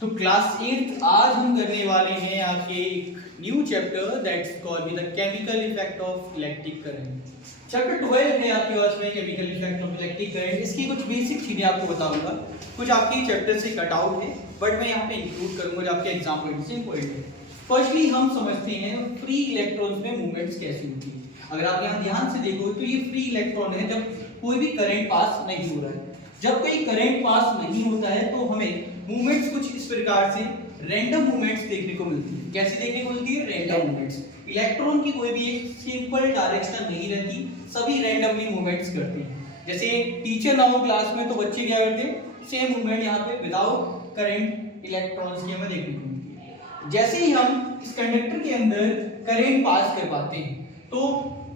तो क्लास 8 आज हम करने वाले हैं आपके एक new chapter that's called be the chemical effect of electric current. Chapter 12 है आपके पास में chemical effect of electric current. इसकी कुछ बेसिक चीजें आपको बताऊंगा, कुछ आपके चैप्टर से कट आउट है बट मैं यहाँ पे इंक्लूड करूंगा जो आपके एग्जाम पॉइंट से इंपॉर्टेंट है। फर्स्टली हम समझते हैं फ्री इलेक्ट्रॉन्स में मूवमेंट्स कैसी होती है। अगर आप यहाँ ध्यान से देखो तो ये फ्री इलेक्ट्रॉन है जब कोई भी करंट पास नहीं हो रहा है। जब कोई करंट पास नहीं होता है तो हमें मूवमेंट्स कुछ इस प्रकार से रैंडम मूवमेंट्स देखने को मिलती है। कैसे देखने को मिलती है? Random movements. इलेक्ट्रॉन की कोई भी एक सिंपल डायरेक्शन नहीं रहती, सभी रैंडमली मूवमेंट्स करते हैं। जैसे टीचर ना हो क्लास में तो बच्चे क्या करते हैं, सेम मूवमेंट यहाँ पे विदाउट करंट इलेक्ट्रॉन्स की हमें देखने को मिलती है। जैसे ही हम इस कंडक्टर के अंदर करंट पास कर पाते हैं तो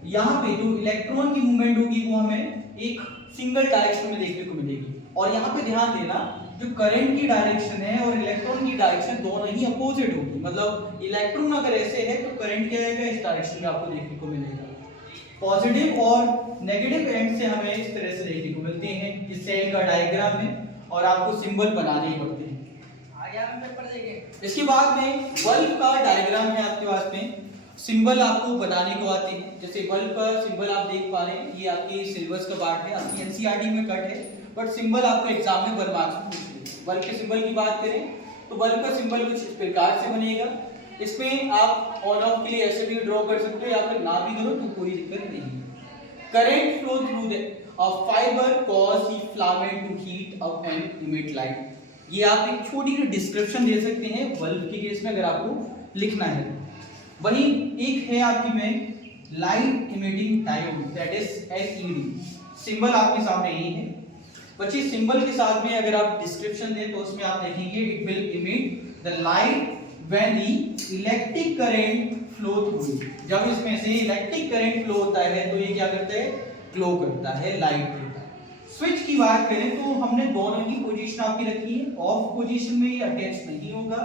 यहाँ पे जो इलेक्ट्रॉन की मूवमेंट होगी वो हमें एक सिंगल डायरेक्शन में देखने को मिलेगी। और यहाँ पे ध्यान देना, जो करंट की डायरेक्शन है और इलेक्ट्रॉन की डायरेक्शन दोनों ही अपोजिट होगी। मतलब इलेक्ट्रॉन अगर ऐसे है तो करंट क्या आएगा, इस डायरेक्शन में आपको देखने को मिलेगा। पॉजिटिव और नेगेटिव एंड से हमें इस तरह से देखने को मिलते हैं। इस सेल का डायग्राम है और आपको सिंबल बनाने ही पड़ते हैं। आगे हम पेपर देखेंगे। इसके बाद में बल्ब का डायग्राम है आपके पास में, सिंबल आपको बनाने को आते हैं। जैसे बल्ब का सिंबल आप देख पा रहे हैं, ये आपके सिलेबस का पार्ट है, आपकी एनसीईआरटी में कट है बट सिंबल आपको एग्जाम में 1 मार्क्स में पूछते हैं। बल्ब के सिंबल की बात करें तो बल्ब का सिंबल कुछ इस प्रकार से बनेगा। इसमें आप ऑन ऑफ के लिए ऐसे भी ड्रॉ कर सकते हो या फिर ना भी करो तो कोई दिक्कत नहीं है। Current flow through the fibre cause the filament to heat up and emit light. ये आप एक छोटी सी डिस्क्रिप्शन दे सकते हैं बल्ब के केस में अगर आपको लिखना है। वहीं एक है आपकी में light emitting diode that is LED. Symbol आपके सामने यही है बच्चे। सिंबल के साथ में अगर आप डिस्क्रिप्शन दें तो उसमें आप देखेंगे it will emit the light when the electric current flow through. जब इसमें से इलेक्ट्रिक करंट फ्लो होता है तो ये क्या करता है, ग्लो करता है, लाइट देता है। स्विच की बात करें तो हमने दोनों ही पोजीशन आपकी रखी है। ऑफ पोजीशन में ये अटैच नहीं होगा,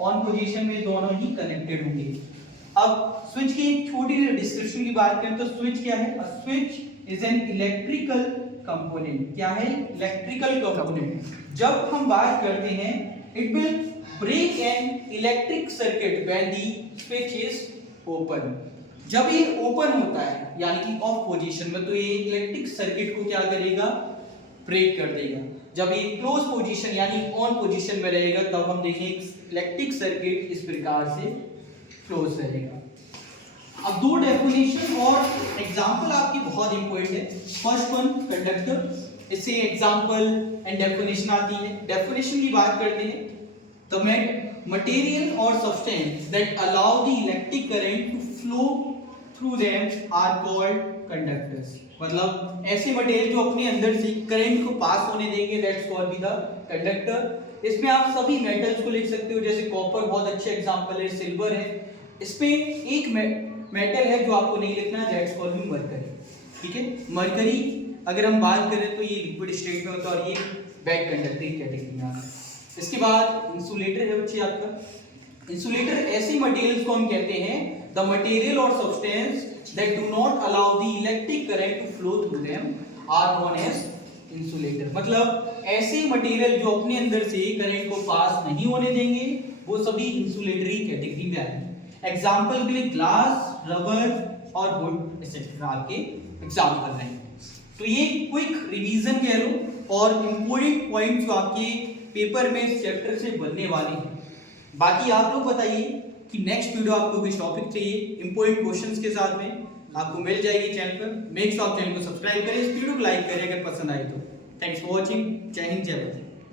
ऑन पोजीशन में दोनों ही कनेक्टेड होंगे। अब स्विच की एक छोटी सी डिस्क्रिप्शन की बात करें तो स्विच क्या है? Switch is an electrical component. क्या है? Electrical component. जब हम बात करते हैं it will break an electric circuit when the switch is open. जब ये ओपन होता है यानी कि ऑफ पोजीशन में तो ये इलेक्ट्रिक सर्किट को क्या करेगा, ब्रेक कर देगा। जब ये क्लोज पोजीशन यानी ऑन पोजीशन में रहेगा तब हम देखें इलेक्ट्रिक सर्किट इस प्रकार से क्लोज रहेगा। अब दो डेफिनेशन और एग्जांपल आपकी बहुत इंपॉर्टेंट है। फर्स्ट वन कंडक्टर, इससे एग्जांपल एंड डेफिनेशन आती है। डेफिनेशन की बात करते हैं द मटेरियल और substance that allow the electric current to flow through them are called conductors. मतलब ऐसे मटेरियल जो अपने अंदर से करंट को पास होने देंगे that's called be the conductor. इसमें आप सभी मेटल्स को लिख सकते हो, जैसे कॉपर बहुत अच्छे एग्जांपल है, सिल्वर है। इसमें एक मेटल है जो आपको नहीं लिखना है दैट्स कॉल्ड बी मरकरी। ठीक है, मरकरी अगर हम बात करें तो ये लिक्विड स्टेट में होता है और ये बैड कंडक्टिंग कैटेगरी में आता है। इसके बाद इंसुलेटर है बच्चे आपका। इंसुलेटर ऐसी मटेरियल्स को हम कहते हैं द मटेरियल और substance that do not allow the electric current to flow through them are known as insulator. मतलब ऐसे मटेरियल जो अपने अंदर से करंट को पास नहीं होने देंगे वो सभी इंसुलेटरी कैटेगरी में आएंगे। एग्जांपल के लिए ग्लास, रबर और वुड एक्सेट्रा आपके एग्जांपल हैं। तो ये क्विक रिवीजन कह लो और इंपॉर्टेंट पॉइंट जो आपके पेपर में इस चैप्टर से बनने वाले हैं। बाकी आप लोग बताइए कि नेक्स्ट वीडियो आपको किस टॉपिक चाहिए, इंपॉर्टेंट क्वेश्चंस के साथ में आपको मिल जाएगी चैनल पर। मेक श्योर आप चैनल को सब्सक्राइब करें, इस वीडियो को लाइक करें अगर पसंद आए तो। Thanks for watching. जय हिंद, जय भारत।